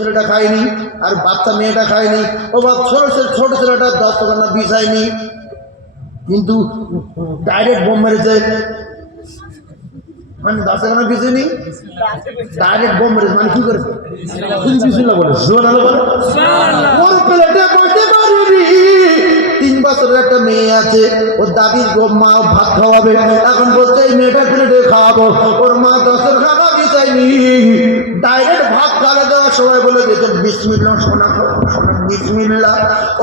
ছেলেটা খায়নি, আর বাচ্চা মেয়েটা খায়নি। ও বাপ, ছোট ছেলেটা 10 টাকা না বিছায়নি, কিন্তু ডাইরেক্ট বোম মেরেছে। মানে 10 টাকা না বিছায়নি, ডাইরেক্ট বোম মেরেছে। মানে কি করেছে? বিসমিল্লাহ বলে, সুবহানাল্লাহ বলে। ওর প্লেটে বসতে পারিনি। 3 বছরের একটা মেয়ে আছে, ওর দাদির মা ভাত খাওয়াবে, এখন বলছে এই মেয়েটার প্লেটে খাওয়াবো। ওর মা 10 খানা বিছায়নি, ডাইরেক্ট ভাত খাওয়া দেওয়ার সময় বলে দিয়েছে বিসমিল্লাহ, সোনা সোনা বিসমিল্লাহ।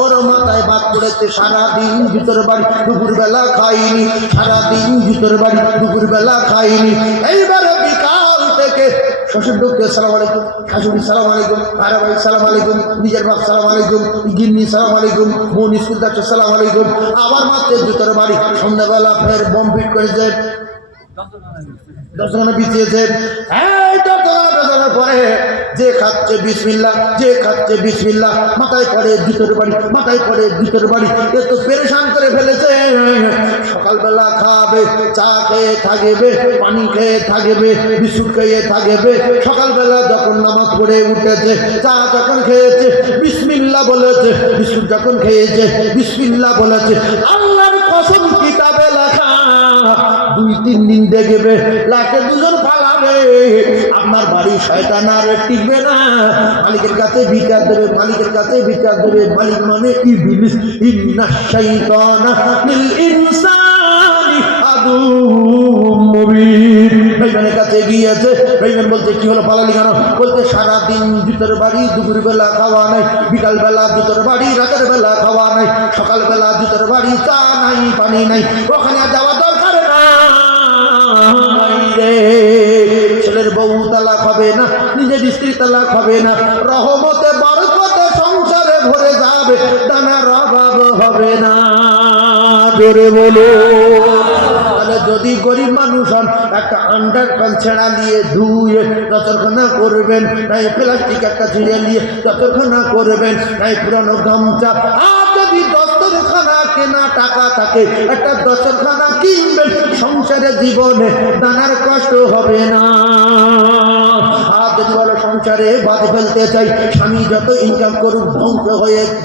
ওর মাথায় ভাত পড়েছে। সারাদিন ভিতর বাড়ি, দুপুরবেলা খাইনি। সারাদিন ভিতর বাড়ি, দুপুরবেলা খাইনি। এইবারে বিকাল থেকে শ্বশুর ঢুকতে সালাম আলাইকুম, শাশুড়ি সালাম আলাইকুম, ভাড়া ভাই সালাম আলাইকুম, নিজের বাপ সালাম আলাইকুম, গিন্নি সালাম আলাইকুম, বোন স্কুল যাচ্ছে সালাম আলাইকুম। আবার মাত্র ভিতর বাড়ি, সন্ধ্যাবেলা ফের বোম ফিট করেছে, 10 টাকা বিছিয়েছে। পরে যে খাচ্ছে বিসমিল্লাহ, যে খাচ্ছে বিসমিল্লাহ, মাথায় পড়ে ভিতর বাড়ি, মাথায় পড়ে ভিতর বাড়ি। এ তো পেরেশান করে ফেলেছে। সকালবেলা খাবে, চা খেয়ে থাকবে, পানি খেয়ে থাকবে, বিস্কুট খেয়ে থাকবে। সকালবেলা যখন নামাজ পড়ে উঠেছে, চা যখন খেয়েছে বিসমিল্লাহ বলেছে, বিস্কুট যখন খেয়েছে বিসমিল্লাহ বলেছে। আল্লাহর কসম, কিতাবে লেখা 2-3 দিন দেখবে লাখে 2 পালাবে। আপনার বাড়ি শয়তান আর টিকবে না। মালিকের কাছে বিচার দেবে, মালিকের কাছে বিচার দেবে। মালিক মানে ইবলিস। ইন্নাশ শাইতানা লিল ইনসানি আদুউম মুবিন। ভাইজানের কাছে গিয়েছে, ভাইজান বলছে কি হলো, পালালি কেন? বলতে সারাদিন ভিতর বাড়ি, দুপুরবেলা খাওয়া নাই, বিকালবেলা ভিতর বাড়ি, রাতের বেলা খাওয়া নাই, সকালবেলা ভিতর বাড়ি, চা নাই, পানি নাই। ওখানে যাওয়া দরকার না। ছেলের বউ তালাক হবে না, নিজের স্ত্রী তালাক হবে না, রহমতে বরকতে সংসারে ভরে যাবে, দানার অভাব হবে না। জোরে বলো। তাহলে যদি গরিব মানুষ হন, একটা আন্ডারপ্যান্ট ছেঁড়া নিয়ে ধুয়ে যতক্ষণা করবেন, নাই প্লাস্টিক একটা ছিঁড়ে নিয়ে যতক্ষণা করবেন, নাই পুরানো গামছা। আর যদি দস্তরখানা কেনা টাকা থাকে, একটা দস্তরখানা কিনবেন, সংসারে জীবনে দানার কষ্ট হবে না। আর যদি বলো সংসারে বাদ ফেলতে চাই, স্বামী যত ইনকাম করুক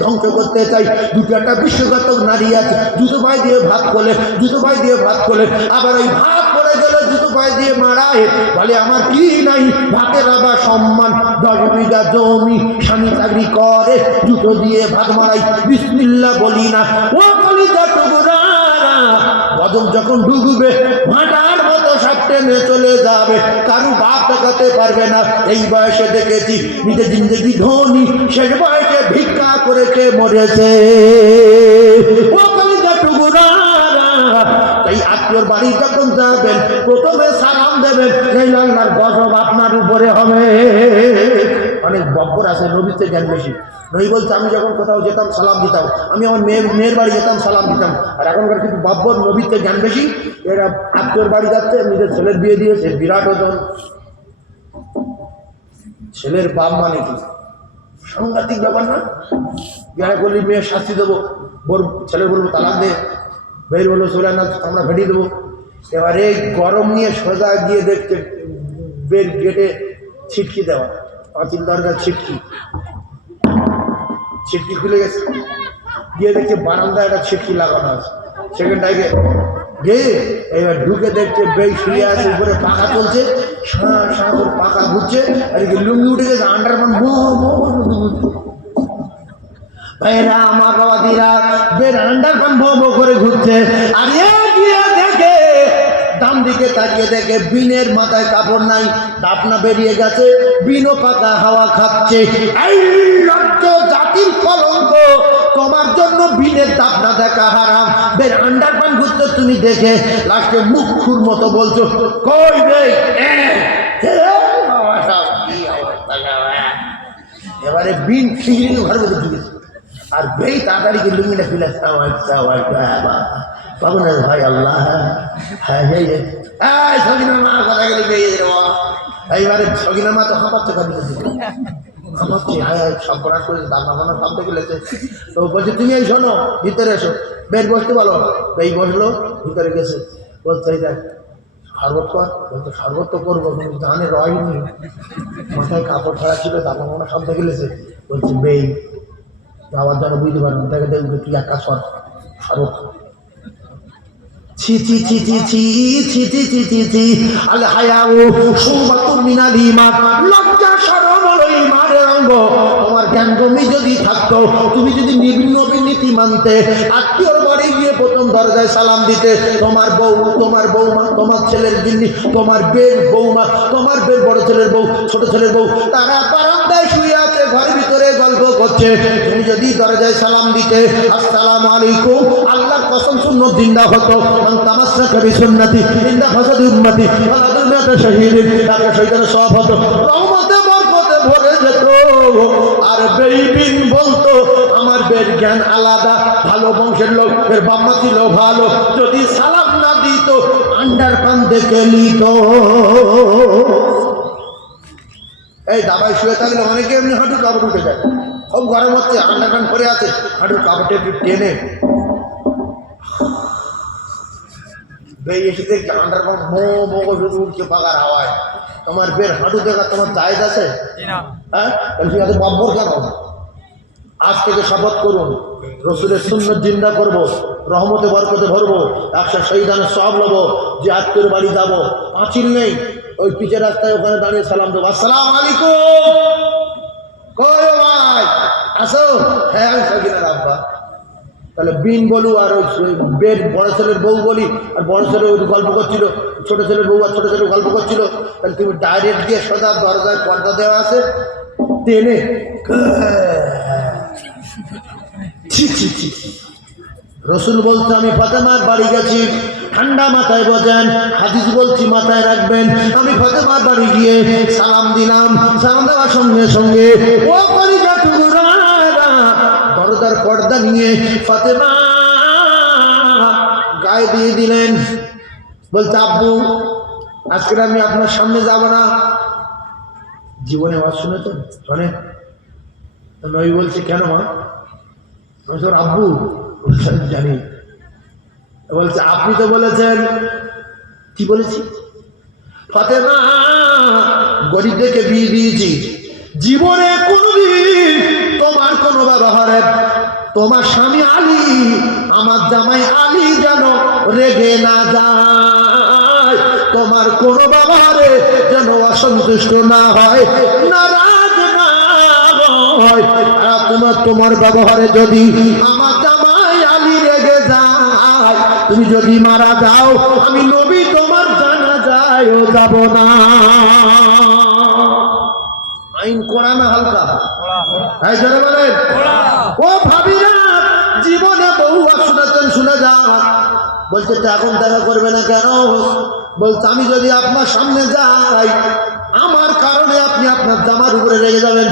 ধ্বংস করতে চাই, দুটো একটা বিশ্বঘাতক নারী আছে, জুতো পায়ে দিয়ে ভাত খোলে, জুতো পায়ে দিয়ে ভাত খোলে, আবার ওই ভাত পড়ে গেলে জুতো পায়ে দিয়ে মারায়, বলে আমার কি নাই, ভাতের আবার সম্মান, 10 বিঘা জমি, স্বামী চাকরি করে, জুতো দিয়ে ভাত মারাই, বিসমিল্লাহ বলি না। ও বলি বদল যখন ঢুকবে, ভাটার মতো সব টেনে চলে যাবে, কারু বাপ দেখাতে পারবে না। এই বয়সে দেখেছি নিজের জিন্দগি ধনী, শেষ বয়সে ভিক্ষা করে কে মরেছে। এই আত্মীয়র বাড়ি যখন যাবেন, প্রথমে সালাম দেবেন, এই আল্লাহর গজব আপনার উপরে হবে। অনেক বব্বর আছে, নবীতে জ্ঞান বেশি। নবী বলছে আমি যখন কোথাও যেতাম সালাম দিতাম, আমি আমার মেয়ের বাড়ি যেতাম সালাম দিতাম। আর এখনকার কিন্তু বব্বর, নবীতে জ্ঞান বেশি। এরা আত্মীয়র বাড়ি যাচ্ছে, নিজের ছেলের বিয়ে দিয়েছে, বিরাট ওজন। ছেলের বাপ মানে কি সাংঘাতিক ব্যাপার না? বিয়ে করলি মেয়ের শাস্তি দেবো, ছেলে বলবো তালাক দে, বের বলবো চলে না, আমরা ভেটিয়ে দেবো। এবার এই গরম নিয়ে সোজা গিয়ে দেখতে বের গেটে ছিটকি দেওয়া, পাঁচিল দরজার ছিটকি খুলে গেছে। গিয়ে দেখছে বারান্দায় একটা ছিটকি লাগানো আছে, সেখানটায় গিয়ে এবার ঢুকে দেখছে বেই শুয়ে আছে, উপরে পাখা চলছে, সাঁ করে পাখা ঘুরছে, আর লুঙ্গি উঠে গেছে, আন্ডারপ্যান্ট ভাইরা আমার বাবাদিরা বের আন্ডারপ্যান্ট ভো করে ঘুরছে। আর গিয়ে দেখে, ডান দিকে তাকিয়ে দেখে বিনের মাথায় কাপড় নাই, ডাবনা বেরিয়ে গেছে, বিনও পাকা হাওয়া খাচ্ছে। এই রাজ্য জাতির কলঙ্ক, তোমার জন্য বিনের ডাবনা দেখা হারাম। বের আন্ডারপ্যান্ট ঘুরতে তুমি দেখে লাস্টে মুখুর মতো বলছো কই রে। এবারে বিন খিগড়ি ঘর মধ্যে ঢুকেছে, আর বেই তাড়াতাড়ি লুঙ্গিটা ফেলে পাবো না ভাই। আল্লাহ সগিনা মা কথা গেলে বেরিয়ে দেবো। এইবারে সগিনা মা তো হাঁপাচ্ছে, হাঁপাচ্ছে, সম্পর্ক করে দাঁড়ানো ভাবতে গেলেছে। তো বলছে তুমি এই শোনো, ভিতরে এসো। বের বসতে বলো, বেই বসলো, ভিতরে গেছে। বলছে দেখ শরবত কর, বলতো শরবত তো করবো, কিন্তু জানে রয়নি, মাথায় কাপড় ছাড়া ছিল, তারপর মনে শব্দ গেলেছে, বলছে বেই বাবার যেন বুঝতে পারবেন, তাকে দেখবে তুই এক কাজ কর, শরবত ছি ছি ছি ছি ছি ছি ছি ছি ছি ছি আল হায়াউ শুবাতুম মিনাল ঈমান, লজ্জা শরম হলো ঈমানের অঙ্গ। তোমার জ্ঞানগম্যি যদি থাকতো, তুমি যদি নীতি মানতে, আত্মীয়র বাড়ি গিয়ে প্রথম দরজায় সালাম দিতে, তোমার বউ, তোমার বৌমা, তোমার ছেলের গিন্নি, তোমার বের বৌমা, তোমার বের বড় ছেলের বউ, ছোট ছেলের বউ, তারা বারান্দায় শুয়ে আছে, ঘরের ভিতরে গল্প করছে, তুমি যদি দরজায় সালাম দিতে আসসালামু আলাইকুম, আল্লাহর কসম সুন্নাত জিন্দা হতো, মান তামাসসাকা বিসুন্নতি ইনদা ফাসাদি উম্মতি ফালাদুল মিয়াতা শাহীদিন, তাকে শহীদের সওয়াব হতো, রহমতে বরকতে ভরে যেত। আর বেঈমান বলতো আমার বের জ্ঞান আলাদা, ভালো বংশের লোক, এর বাম্মা ছিল ভালো, যদি সালাম না দিত আন্ডার পান দেখে নিত। এই দাবায় শুয়ে থাকলে অনেকে এমনি হাঁটুর কাপড় উঠে যায়, খুব গরম হচ্ছে, আন্ডারপ্যান্ট পরে আছে, হাঁটুর কাপড়টা একটু টেনে বেয়ে এসে দেখছি আন্ডারপ্যান্ট মো শুধু উঠছে পাকার হাওয়ায়। তোমার বের হাঁটু দেখা তোমার জায়েজ আছে? হ্যাঁ, তুমি এত বাব্বর কেন? আজ থেকে শপথ করুন, রসুলের সুন্নাত জিন্দা করব, রহমতে বরকতে ভরবো, 100 শহীদানের সওয়াব নেবো, যে আত্মীয়র বাড়ি যাবো, পাঁচিল নেই, ওই পিচের রাস্তায় ওখানে দাঁড়িয়ে সালাম দেবো, আসসালামু আলাইকুম, কই ভাই আসো, হ্যাঁ আমি সকিনার আব্বা। তাহলে বিন বলু, আর ওই বের বড় ছেলের বউ বলি, আর বড় ছেলে ওই গল্প করছিল, ছোট ছেলের বউ আর ছোট ছেলে গল্প করছিল, তাহলে তুমি ডাইরেক্ট দিয়ে সোজা দরজায় পর্দা দেওয়া আছে টেনে, রসুল বলছে আমি ফাতেমার বাড়ি গেছি, ঠান্ডা মাথায় বোঝেন, হাদিস বলছি মাথায় রাখবেন, আমি ফাতেমার বাড়ি গিয়ে সালাম দিলাম, সালাম দেওয়ার সঙ্গে সঙ্গে ও কলিজা টুকরা দরজার পর্দা নিয়ে ফাতেমা গায়ে দিয়ে দিলেন, বলছে আব্বু আজকে আমি আপনার সামনে যাব না। জীবনে আওয়াজ শুনেছেন? শোনেন? নবী বলছে কেন মা? আমি তোর আব্বু জানি। বলছে আপনি তো বলেছেন। কি বলেছি? ফাতেমা গরিবদেরকে বিয়ে দিয়েছি, জীবনে কোনদিন তোমার কোন ব্যবহারে তোমার স্বামী আলী, আমার জামাই আলী যেন রেগে না যায়, তোমার কোন ব্যবহারে যেন অসন্তুষ্ট না হয়, নারাজ না হয়। তোমার ব্যবহারে যদি আমার জামাই আলী রেগে যায়, তুমি যদি মারা যাও, আমি নবী তোমার জানাজায়ও যাব না। আইন কড়া না হালকা? হ্যাঁ জোরে বলেন। ও ভাবিরা, জীবনে বহু শুনেছেন, শুনে যান। বলছে তো এখন দেখা করবে না কেন? বলছে আমি যদি আপনার সামনে যাই, আমার কারণে আপনি আপনার জামার উপরে রেগে যাবেন,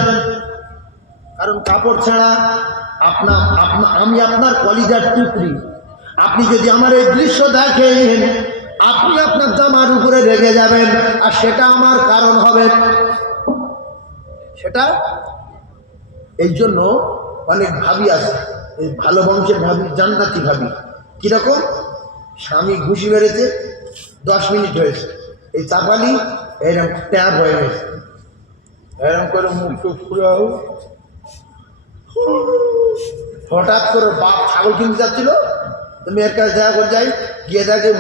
কারণ কাপড় ছাড়া আমি আপনার কলিজার টুকরি, আপনি যদি আমার এই দৃশ্য দেখেন, আপনি আপনার জামার উপরে রেগে যাবেন, আর সেটা আমার কারণ হবে। সেটা এই জন্য অনেক ভাবি আছে, এই ভালো বংশের ভাবি, জান্নাতি ভাবি। কিরকম? স্বামী ঘুষি মেরেছে, 10 মিনিট হয়েছে, এই চাপালি এরকম ট্যাপ হয়ে গেছে, এরকম করে মুখ টুক ফুরাও, হঠাৎ করে বাপ ছাগল কিনতে যাচ্ছিল, তো মেয়ের কাছে দেখা করে যাই, গিয়ে দেখে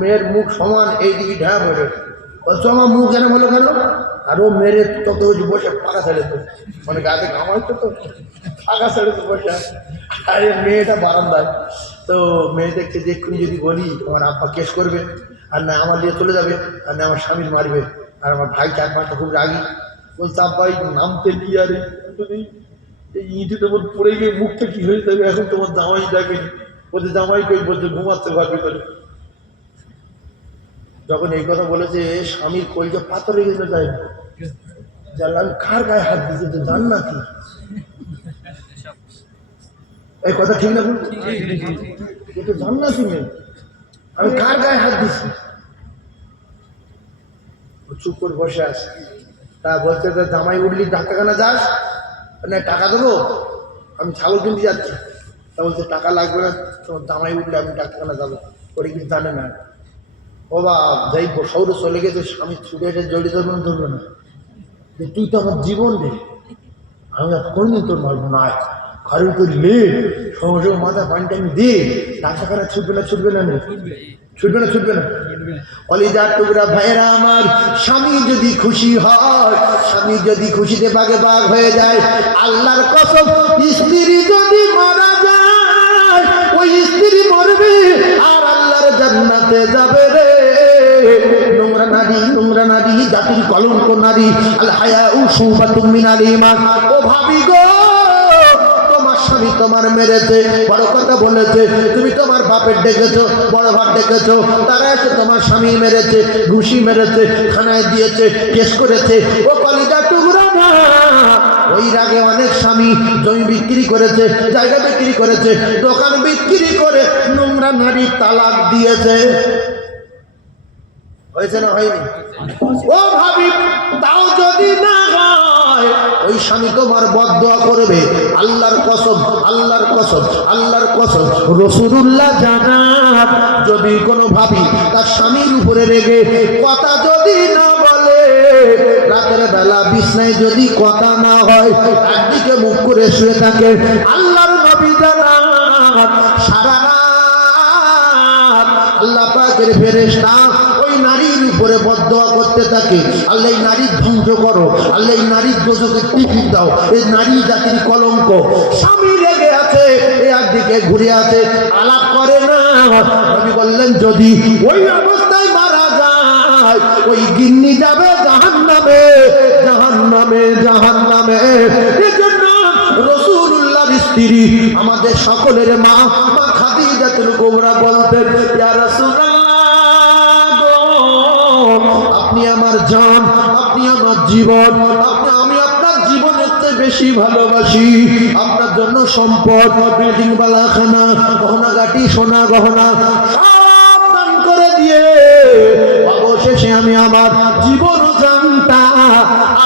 মেয়ের মুখ সমান এইদিকে ঢ্যাপ হয়ে গেছে। বলছো আমার মুখ কেন হলো কেন? আর ও মেরে তত বসে ফাঁকা ছেড়ে তো, মানে গাতে কামাইতো তো, ফাঁকা ছেড়ে তো বসে। আর মেয়েটা বারান্দায়, তো মেয়ে দেখছে যে এক্ষুনি যদি বলি তোমার আব্বা কেস করবে, আর না আমার দিয়ে চলে যাবে, আর না আমার স্বামীর মারবে, আর আমার ভাই 4-5টা খুব রাগি। বলছে আব্বা এই নামতে নিয়ে আরে এই ইঁটে তোমার পড়ে গিয়ে মুখটা কি হয়ে যাবে, এখন তোমার জামাই ডাকেনি। বলছে জামাই কই? বলছে ঘুমাচ্ছে ঘর ভিতরে। যখন এই কথা বলেছে, স্বামীর কলিজা পাথর হয়ে গেছে, তাই জানলাম কার গায়ে হাত দিয়েছে, তো জান না কি এই কথা ঠিক না? তো জান না কি আমি কার গায়ে হাত দিছি? চুপ করে বসে আছে। তা বলছে তো জামাই উঠলি ডাক্তারখানা যাস না, টাকা দেবো, আমি ছাগল কিনতে যাচ্ছি। তা বলছে টাকা লাগবে না, তোমার জামাই উঠলে আমি ডাক্তারখানা যাবো। ওরে কিছু জানে না, বাবা যাই শহরে চলে গেছে, স্বামী ছুটে এসে জড়িয়ে ধরবে না যে তুই তো আমার জীবন রে, আমি আর কোনদিন তোর মারবো না, ঘরের উপর লে সঙ্গে সঙ্গে মাথা পানিটা আমি দে, ডাক্তারখানা ছুটবে না ছুটবে না ছুটবে না ছুটবে না। কলিজার টুকরা ভাইরা আমার, স্বামী যদি খুশি হয়, স্বামী যদি খুশিতে বাগে বাগ হয়ে যায়, আল্লাহর কসম স্ত্রী যদি মারা যায় ওই স্ত্রী মরবে আর আল্লাহর জান্নাতে যাবে রে। নোংরা নারী জাতির কলঙ্ক নারী, আল হায়াউ শুবাতুম মিনাল ঈমান। ও ভাবি গো, তোমার স্বামী তোমার মেরেছে, বড় কথা বলেছে, তুমি তোমার বাপের ডেকেছো, বড় ভাত ডেকেছো, তারা এসে তোমার স্বামী মেরেছে, ঘুষি মেরেছে, খানায় দিয়েছে, কেস করেছে। ও কলিজা টুকরা না, ওই রাগে অনেক স্বামী জমি বিক্রি করেছে, জায়গা বিক্রি করেছে, দোকান বিক্রি করে নোংরা নারী তালাক দিয়েছে। হয়েছে না হয়নি? ও ভাবি, তাও যদি না হয় ওই স্বামী তোমার বদদোয়া করবে। আল্লাহর কসম, আল্লাহর কসম, আল্লাহর কসম, রাসূলুল্লাহ জানান, যদি কোনো ভাবি তার স্বামীর উপরে রেগে কথা যদি না বলে, রাতের বেলা বিছনায় যদি কথা না হয়, একদিকে মুখ করে শুয়ে থাকে, আল্লাহর নবী জানান সারা রাত আল্লাহ পাকের ফেরেশতা ওই নারীর উপরে বদদোয়া করতে থাকে, আল্লাহ এই নারীর ধ্বংস করো, আল্লাহ এই নারীর দোষকে টিকিট দাও, এই নারী জাতির কলঙ্ক। স্বামী লেগে আছে, একদিকে ঘুরে আছে, আলাপ করে না। নবী বললেন যদি ওই অবস্থায় মারা যায় ওই গিন্নি যাবে জাহান্নামে, জাহান্নামে, জাহান্নামে। এজন্য রাসূলুল্লাহর স্ত্রী আমাদের সকলের মা খাদিজাতুল কুবরা বলতেন, ইয়া রাসূলুল্লাহ, আপনি আমার জান, আপনি আমার জীবন, আমি আপনার জীবনের চেয়ে বেশি ভালোবাসি। আপনার জন্য সম্পদ, বিল্ডিং বালাখানা, গহনাগাটি, সোনা গহনা সব দান করে দিয়ে অবশেষে আমি আমার জীবন জানটা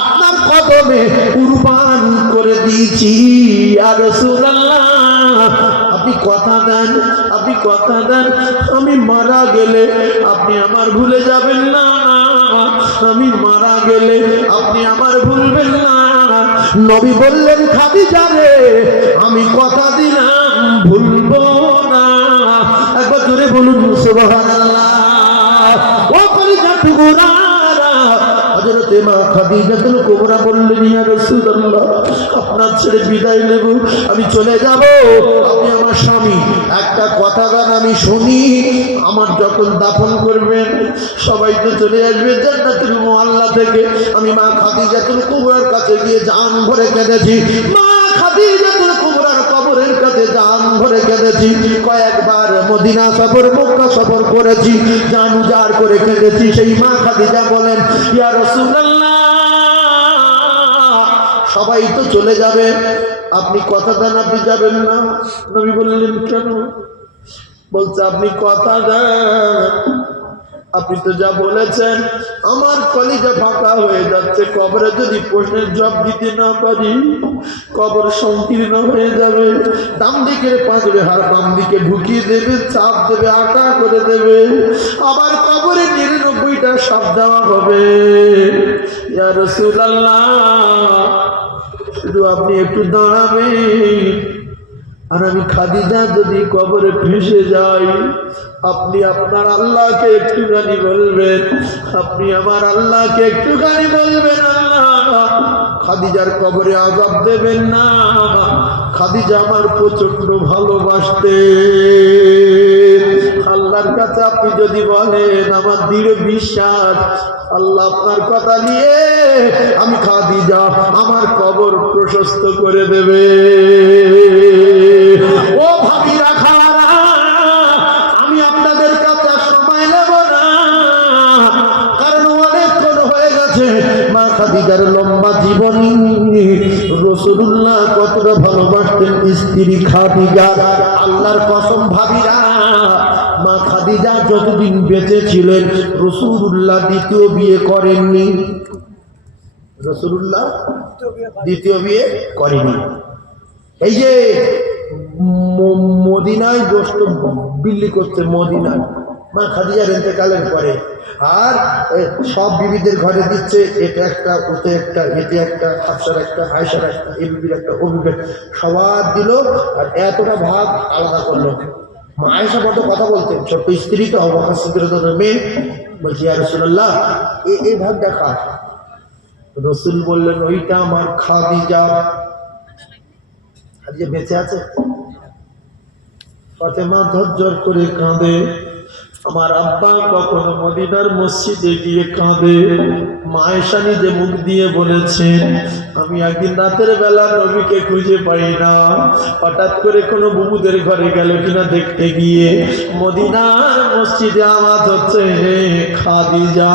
আপনার কদমে কুরবান করে দিয়েছি। আর রাসূলুল্লাহ, আপনি কথা দেন, আপনি কথা দেন, আমি মারা গেলে আপনি আমার ভুলে যাবেন না, আমি মারা গেলে আপনি আমার ভুলবেন না। নবী বললেন, খাদিজা রে, আমি কথা দিলাম ভুলবো না। একবার জোরে বলুন সুবহানাল্লাহ। ও কলিজার টুকরা, হযরতে মা খাদিজাতুল কুবরা বললেন, ইয়া রাসূলুল্লাহ, আপনার ছেড়ে বিদায় নেব, আমি চলে যাব, আপনি আমার স্বামী, একটা কথা গান আমি শুনি, আমার যখন দাফন করবেন সবাই তো চলে আসবে জান্নাতুল মুআল্লা থেকে। আমি মা খাদিজাতুল কুবরার কাছে গিয়ে জান ভরে কেঁদেছি, মা খাদিজাতুল কুবরার কবরের কাছে জান ভরে কেঁদেছি, কয়েকবার মদিনা সফর, মক্কা সফর করেছি, জান উজাড় করে কেঁদেছি। সেই মা খাদিজা বলেন, ইয়া রাসূলুল্লাহ, সবাই তো চলে যাবে, আপনি কথা দেন আপনি যাবেন না। নবী বললেন, কেন? বলছে, আপনি কথা দেন, আপনি তো যা বলেছেন আমার কলিজা ফাঁকা হয়ে যাচ্ছে, কবরে যদি প্রশ্নের জবাব দিতে না পারি কবর সংকীর্ণ হয়ে যাবে, ডান দিকের পাঁজরে হার বাম দিকে ঢুকিয়ে দেবে, চাপ দেবে, আটা করে দেবে, আবার কবরে 99টা সাপ দেওয়া হবে। ইয়া রাসূলুল্লাহ, শুধু আপনি একটু দাঁড়াবেন, আর আমি খাদিজা যদি কবরে ফেসে যাই, আপনি আপনার আল্লাহকে একটুখানি বলবেন, আপনি আমার আল্লাহকে একটুখানি বলবেন, আল্লাহ খাদিজার কবরে আযাব দেবেন না। খাদিজা আমার প্রচন্ড ভালোবাসতে, আল্লাহর কাছে আপনি যদি বলেন, আমার দৃঢ় বিশ্বাস আল্লাহ আপনার কথা নিয়ে আমি খাদিজা আমার কবর প্রশস্ত করে দেবে। ও ভাবিরা, খারা, আমি আপনাদের কাছে সময় নেব না, কারণ অনেকক্ষণ হয়ে গেছে। মা খাদিজার লম্বা জীবনী, রাসূলুল্লাহ কতটা ভালোবাসতেন স্ত্রী খাদিজা। আল্লাহর কসম ভাবিরা, মা খাদিজা যতদিন বেঁচে ছিলেন রাসূলুল্লাহ দ্বিতীয় বিয়ে করেননি। রাসূলুল্লাহ দ্বিতীয় বিয়ে করেনি। এই যে মদিনায় বসত বিল্লি করতে, মদিনায় মা খাদিজার ইন্তেকালের পরে। আর সব বিবিদের ঘরে দিচ্ছে, এটা একটা, ওতে একটা, এতে একটা, হাফসার একটা, আয়েশার একটা, এ বিবির একটা, ও বিবির সবার দিল। আর এতটা ভাগ আলাদা করলো। মা আয়েশা বড় কথা বলতেন, ছোট্ট স্ত্রী তো, আবু বকর সিদ্দিকের মেয়ে। বলছি ইয়া রাসূলুল্লাহ, এই ভাগটা কার? রসুল বললেন ওইটা আমার খাদিজা। খাদিজা বেঁচে আছে। ফাতেমা ঝরঝর করে কাঁদে। আমার আব্বা কখনো মদিনার মসজিদে গিয়ে কাঁদে। মা আয়েশা নিজে মুখ দিয়ে বলেছেন, আমি একদিন রাতের বেলা নবীকে খুঁজে পাই না, হঠাৎ করে কোনো বুবুদের ঘরে গেল কিনা দেখতে গিয়ে মদিনার মসজিদে আওয়াজ হচ্ছে খাদিজা।